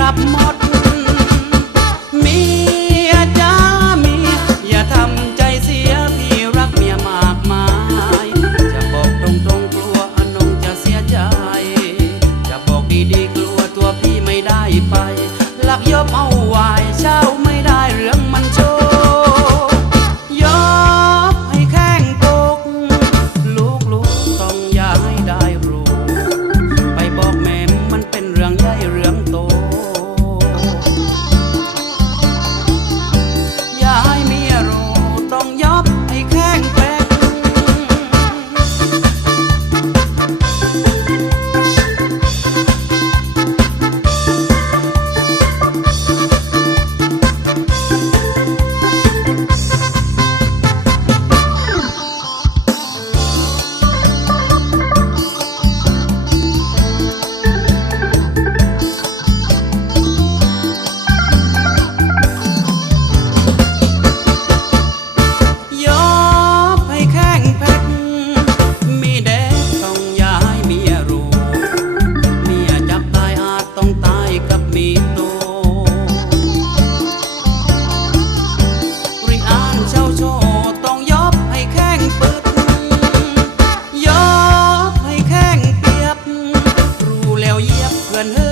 รับหมด run her